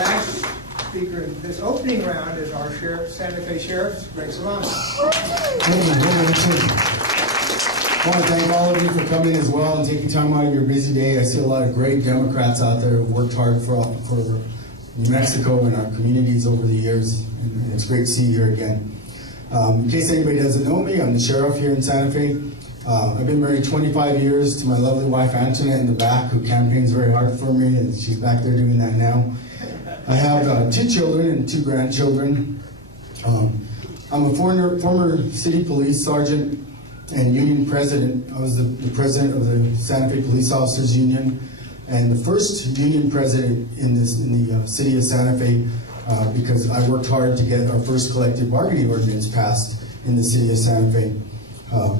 last speaker in this opening round is our Sheriff, Santa Fe Sheriff, Greg Solano. I want to thank all of you for coming as well and taking time out of your busy day. I see a lot of great Democrats out there who worked hard for New Mexico and our communities over the years, and it's great to see you here again. In case anybody doesn't know me, I'm the sheriff here in Santa Fe. I've been married 25 years to my lovely wife Antoinette in the back, who campaigns very hard for me, and she's back there doing that now. I have 2 children and 2 grandchildren. I'm a former city police sergeant and union president. I was the president of the Santa Fe Police Officers Union, and the first union president in the city of Santa Fe, because I worked hard to get our first collective bargaining ordinance passed in the city of Santa Fe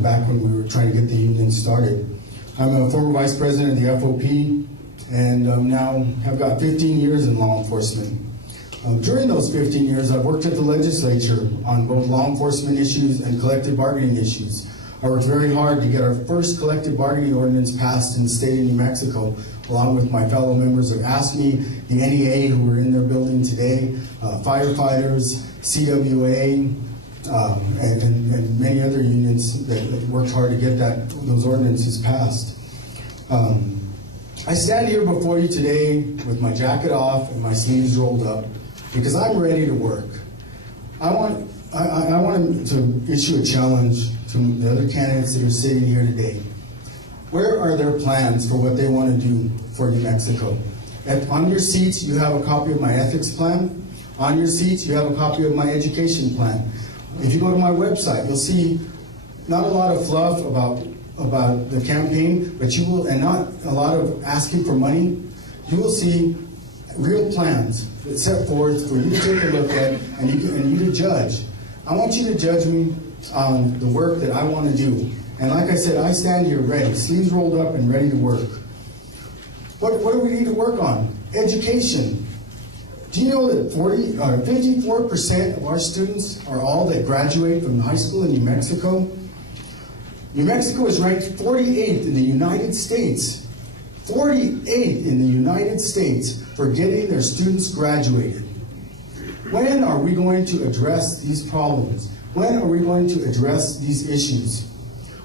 back when we were trying to get the union started. I'm a former vice president of the FOP, and now have got 15 years in law enforcement. During those 15 years, I've worked at the legislature on both law enforcement issues and collective bargaining issues. I worked very hard to get our first collective bargaining ordinance passed in the state of New Mexico, along with my fellow members of ASME, the NEA, who are in their building today, firefighters, CWA, and many other unions that worked hard to get those ordinances passed. I stand here before you today with my jacket off and my sleeves rolled up because I'm ready to work. I want to issue a challenge to the other candidates that are sitting here today. Where are their plans for what they want to do for New Mexico? On your seats, you have a copy of my ethics plan. On your seats, you have a copy of my education plan. If you go to my website, you'll see not a lot of fluff about the campaign, but you will, and not a lot of asking for money. You will see real plans that set forth for you to take a look at and you to judge. I want you to judge me on the work that I want to do. And like I said, I stand here ready, sleeves rolled up and ready to work. What do we need to work on? Education. Do you know that 54% of our students are all that graduate from high school in New Mexico? New Mexico is ranked 48th in the United States. 48th in the United States for getting their students graduated. When are we going to address these problems? When are we going to address these issues?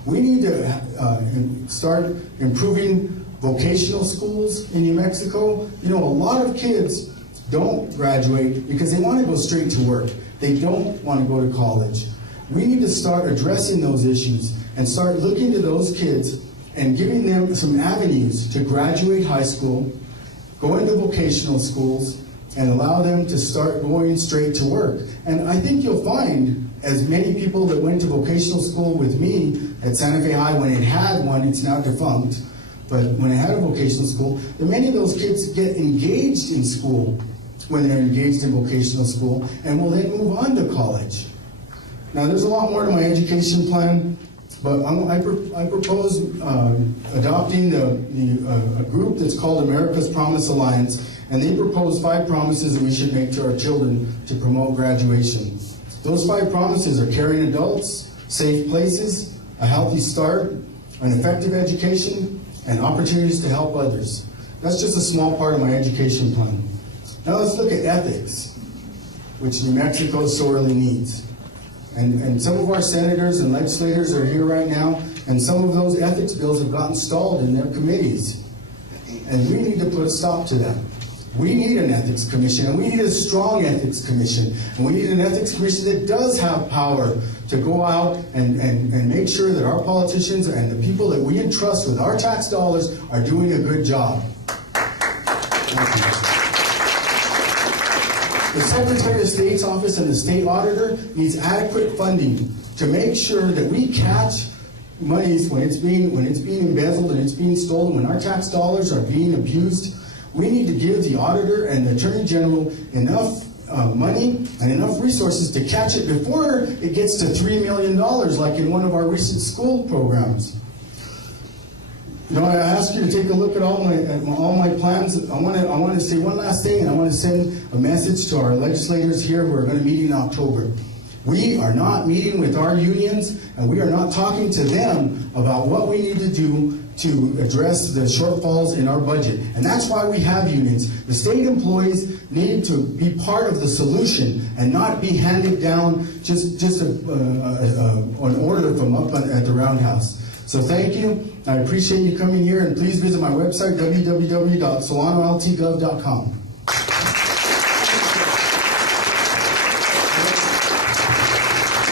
We need to start improving vocational schools in New Mexico. You know, a lot of kids don't graduate because they want to go straight to work. They don't want to go to college. We need to start addressing those issues and start looking to those kids and giving them some avenues to graduate high school, go into vocational schools, and allow them to start going straight to work. And I think you'll find, as many people that went to vocational school with me at Santa Fe High, when it had one, it's now defunct, but when it had a vocational school, that many of those kids get engaged in school when they're engaged in vocational school and will then move on to college. Now, there's a lot more to my education plan, but I propose adopting a group that's called America's Promise Alliance, and they propose 5 promises that we should make to our children to promote graduation. Those 5 promises are caring adults, safe places, a healthy start, an effective education, and opportunities to help others. That's just a small part of my education plan. Now let's look at ethics, which New Mexico sorely needs. And some of our senators and legislators are here right now, and some of those ethics bills have gotten stalled in their committees. And we need to put a stop to that. We need an ethics commission, and we need a strong ethics commission. And we need an ethics commission that does have power to go out and make sure that our politicians and the people that we entrust with our tax dollars are doing a good job. Thank you. The Secretary of State's office and the state auditor needs adequate funding to make sure that we catch monies when it's being embezzled and it's being stolen, when our tax dollars are being abused. We need to give the auditor and the attorney general enough money and enough resources to catch it before it gets to $3 million, like in one of our recent school programs. You know, I asked you to take a look at all my plans. I want to say one last thing, and I want to send a message to our legislators here who are going to meet in October. We are not meeting with our unions, and we are not talking to them about what we need to do to address the shortfalls in our budget. And that's why we have unions. The state employees need to be part of the solution and not be handed down just an order from up at the roundhouse. So thank you. I appreciate you coming here, and please visit my website, www.solanoltgov.com.